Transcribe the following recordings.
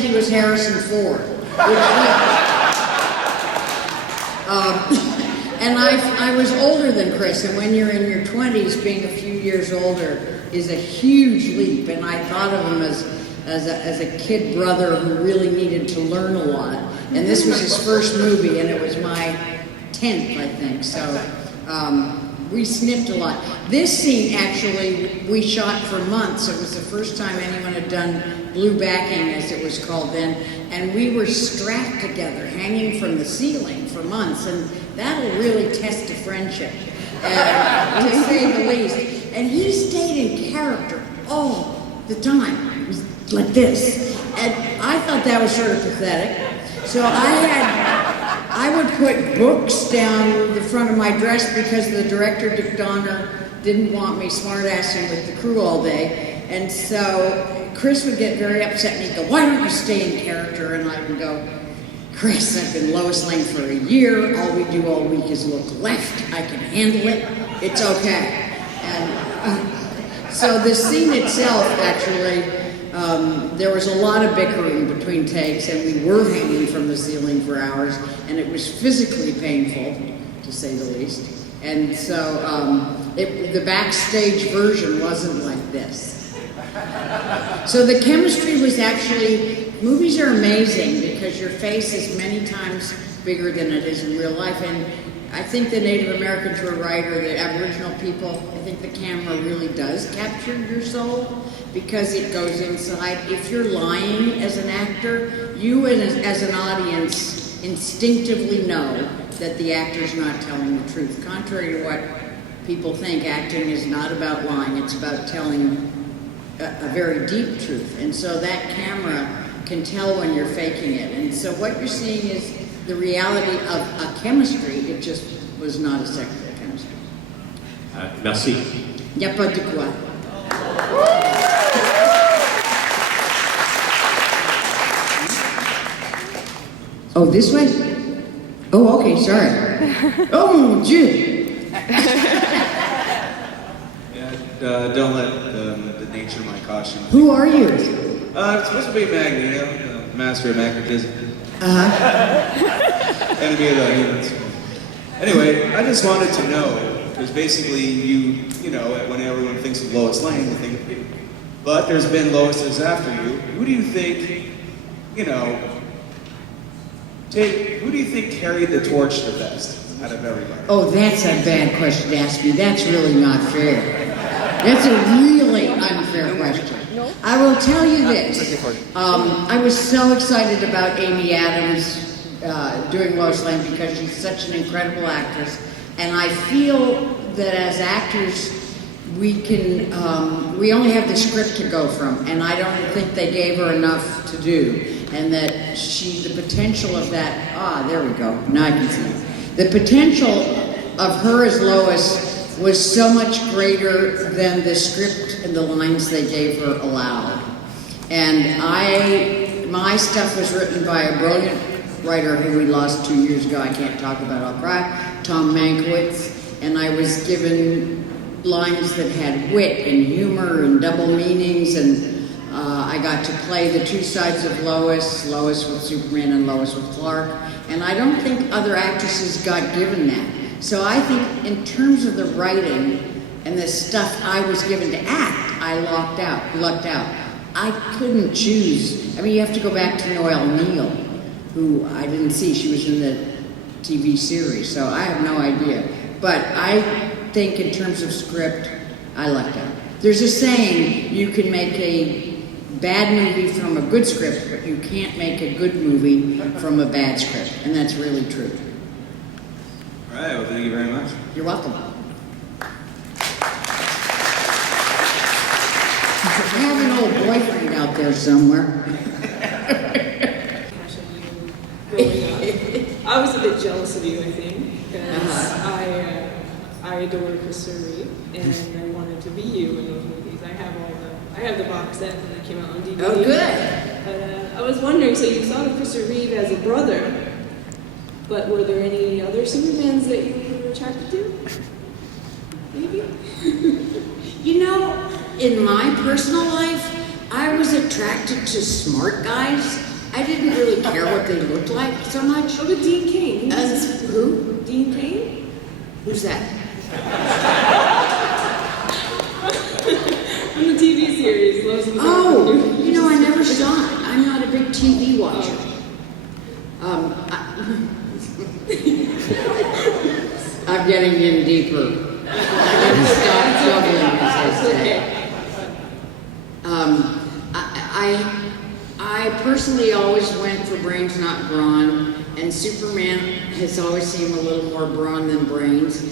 he was Harrison Ford. And I was older than Chris, and when you're in your 20s, being a few years older is a huge leap, and I thought of him as a kid brother who really needed to learn a lot. And this was his first movie, and it was my 10th, I think, so we snipped a lot. This scene, actually, we shot for months. It was the first time anyone had done blue backing, as it was called then, and we were strapped together, hanging from the ceiling for months, and that'll really test a friendship, to say the least. And he stayed in character all the time. It was like this. And I thought that was sort of pathetic. So I would put books down the front of my dress because the director, Dick Donner, didn't want me smart-assing with the crew all day. And so Chris would get very upset and he'd go, "Why don't you stay in character?" And I would go, "Chris, I've been Lois Lane for a year. All we do all week is look left. I can handle it. It's okay." And so the scene itself, actually, there was a lot of bickering between takes, and we were hanging from the ceiling for hours, and it was physically painful, to say the least. And so the backstage version wasn't like this. So the chemistry was actually, movies are amazing because your face is many times bigger than it is in real life. And I think the Native Americans were right, or the Aboriginal people. I think the camera really does capture your soul because it goes inside. If you're lying as an actor, you as an audience instinctively know that the actor's not telling the truth. Contrary to what people think, acting is not about lying, it's about telling a very deep truth. And so that camera can tell when you're faking it. And so what you're seeing is the reality of a chemistry. It just was not a sexual chemistry. Merci. Y a pas de quoi. Oh, this way? Oh, okay, sorry. Oh, mon Dieu! Don't let the nature of my costume. Who are you? It's supposed to be Magneto, master of magnetism. Uh-huh. Enemy of the humans. Anyway, I just wanted to know, because basically you know, when everyone thinks of Lois Lane, they think of you. But there's been Loises after you. Who do you think, you know, who do you think carried the torch the best out of everybody? Oh, that's a bad question to ask me. That's really not fair. That's a really unfair question. I will tell you this. I was so excited about Amy Adams doing Lois Lane because she's such an incredible actress. And I feel that as actors, we only have the script to go from. And I don't think they gave her enough to do. And that the potential of that, there we go, now I can see it. The potential of her as Lois was so much greater than the script and the lines they gave her allowed. And my stuff was written by a brilliant writer who we lost 2 years ago, I can't talk about, I'll cry, Tom Mankiewicz, and I was given lines that had wit and humor and double meanings, and I got to play the two sides of Lois with Superman and Lois with Clark, and I don't think other actresses got given that. So I think in terms of the writing and the stuff I was given to act, I lucked out. I couldn't choose. I mean, you have to go back to Noelle Neal, who I didn't see. She was in the TV series, so I have no idea. But I think in terms of script, I lucked out. There's a saying, you can make a bad movie from a good script, but you can't make a good movie from a bad script, and that's really true. All right, well, thank you very much. You're welcome. I have an old boyfriend out there somewhere. I was a bit jealous of you, I think, because I adore Christopher Reeves, and I wanted to be you in those movies. I have the box set that came out on DVD. Oh, good. But I was wondering, so you thought of Christopher Reeves as a brother, but were there any other Supermans that you were attracted to? Maybe? You know, in my personal life, I was attracted to smart guys I didn't really care what they looked like so much. Oh, but Dean Cain. As who? Dean Cain? Who's that? From the TV series, Lois and the Oh, Dark. you know, I never saw it. I'm not a big TV watcher. I'm getting in deeper. I gotta stop juggling, as I say. I personally always went for brains, not brawn, and Superman has always seemed a little more brawn than brains.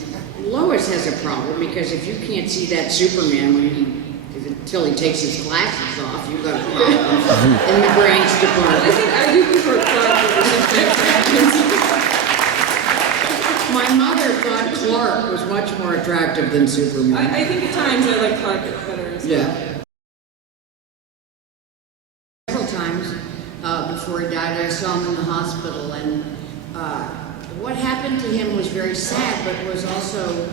Lois has a problem because if you can't see that Superman until he takes his glasses off, you've got a problem in the brains I department. think I do prefer Clark. My mother thought Clark was much more attractive than Superman. I think at times I like Clark better as well. Yeah. Several times before he died, I saw him in the hospital, and what happened to him was very sad, but was also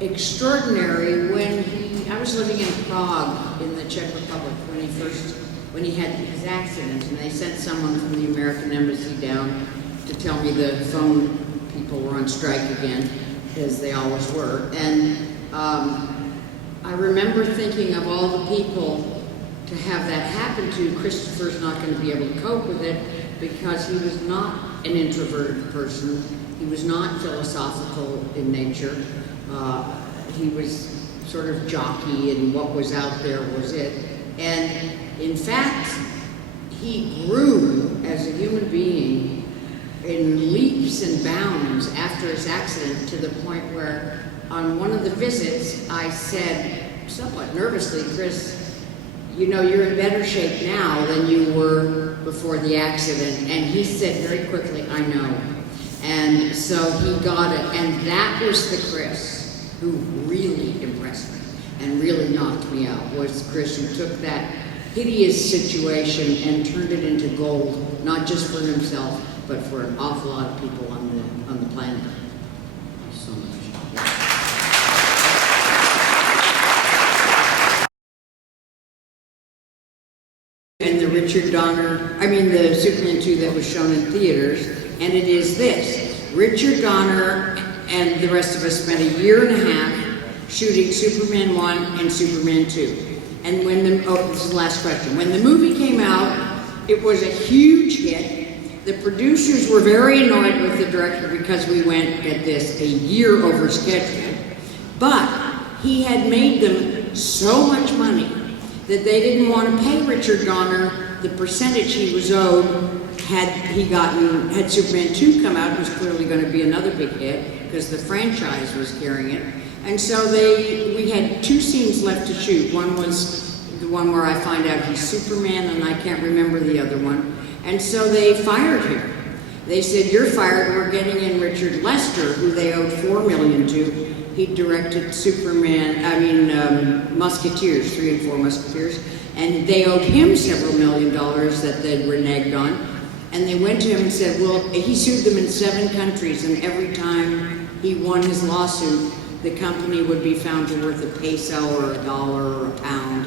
extraordinary. I was living in Prague in the Czech Republic when he had his accident, and they sent someone from the American embassy down to tell me the phone people were on strike again, as they always were. And I remember thinking of all the people to have that happen to. Christopher's not going to be able to cope with it because he was not an introverted person. He was not philosophical in nature. He was sort of jockey, and what was out there was it. And in fact, he grew as a human being in leaps and bounds after his accident, to the point where on one of the visits I said, somewhat nervously, Chris, you know, you're in better shape now than you were before the accident. And he said very quickly, I know. And so he got it. And that was the Chris who really impressed me and really knocked me out, was Chris who took that hideous situation and turned it into gold, not just for himself, but for an awful lot of people on the planet. So much. And the the Superman 2 that was shown in theaters, and it is this. Richard Donner and the rest of us spent a year and a half shooting Superman 1 and Superman 2. And this is the last question. When the movie came out, it was a huge hit. The producers were very annoyed with the director because we went, get this, a year over schedule. But he had made them so much money that they didn't want to pay Richard Donner the percentage he was owed had Superman 2 come out. It was clearly going to be another big hit because the franchise was carrying it. And so we had 2 scenes left to shoot. One was the one where I find out he's Superman, and I can't remember the other one. And so they fired him. They said, you're fired, we're getting in Richard Lester, who they owed $4 million to. He directed Musketeers, 3 and 4 Musketeers, and they owed him several $1 million that they'd reneged on. And they went to him and said, well, he sued them in 7 countries, and every time he won his lawsuit, the company would be found to worth a peso or $1 or a pound.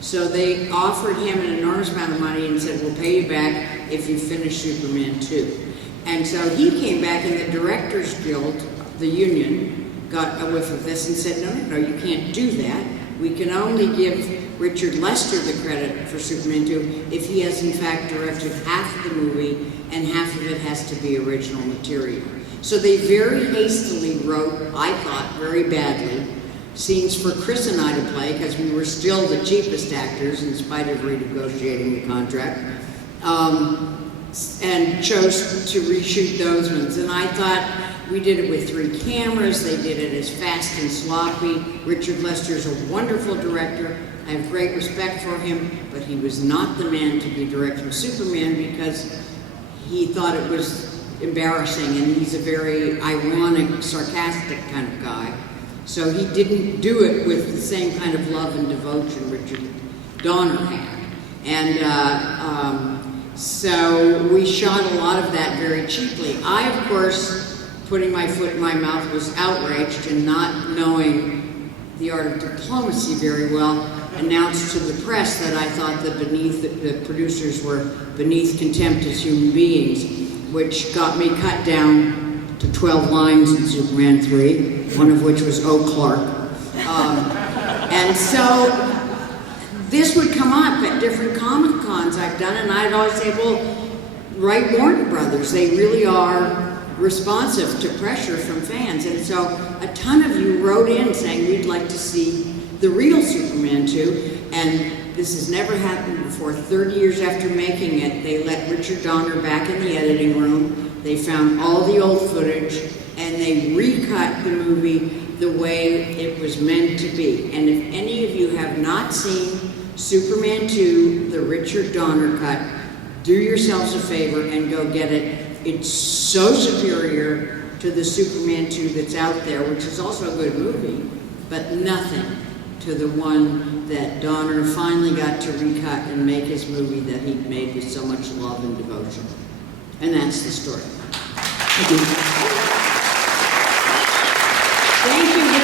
So they offered him an enormous amount of money and said, we'll pay you back if you finish Superman 2. And so he came back, and the Directors Guild, the union, got a whiff of this and said, no, you can't do that. We can only give Richard Lester the credit for Superman 2 if he has in fact directed half of the movie and half of it has to be original material. So they very hastily wrote, I thought very badly, scenes for Chris and I to play because we were still the cheapest actors in spite of renegotiating the contract, and chose to reshoot those ones. And I thought, we did it with 3 cameras, they did it as fast and sloppy. Richard Lester's a wonderful director. I have great respect for him, but he was not the man to be directing Superman because he thought it was embarrassing, and he's a very ironic, sarcastic kind of guy. So he didn't do it with the same kind of love and devotion Richard Donner had. And so we shot a lot of that very cheaply. I, of course, putting my foot in my mouth, was outraged, and not knowing the art of diplomacy very well, announced to the press that I thought the producers were beneath contempt as human beings, which got me cut down to 12 lines in Superman 3, one of which was "Oh Clark." And so this would come up at different Comic Cons I've done, and I'd always say, well, write Warner Brothers. They really are responsive to pressure from fans. And so a ton of you wrote in saying we'd like to see the real Superman 2, and this has never happened before. 30 years after making it, they let Richard Donner back in the editing room. They found all the old footage, and they recut the movie the way it was meant to be. And if any of you have not seen Superman 2, the Richard Donner cut, do yourselves a favor and go get it. It's so superior to the Superman 2 that's out there, which is also a good movie, but nothing to the one that Donner finally got to recut and make his movie that he made with so much love and devotion. And that's the story. Thank you.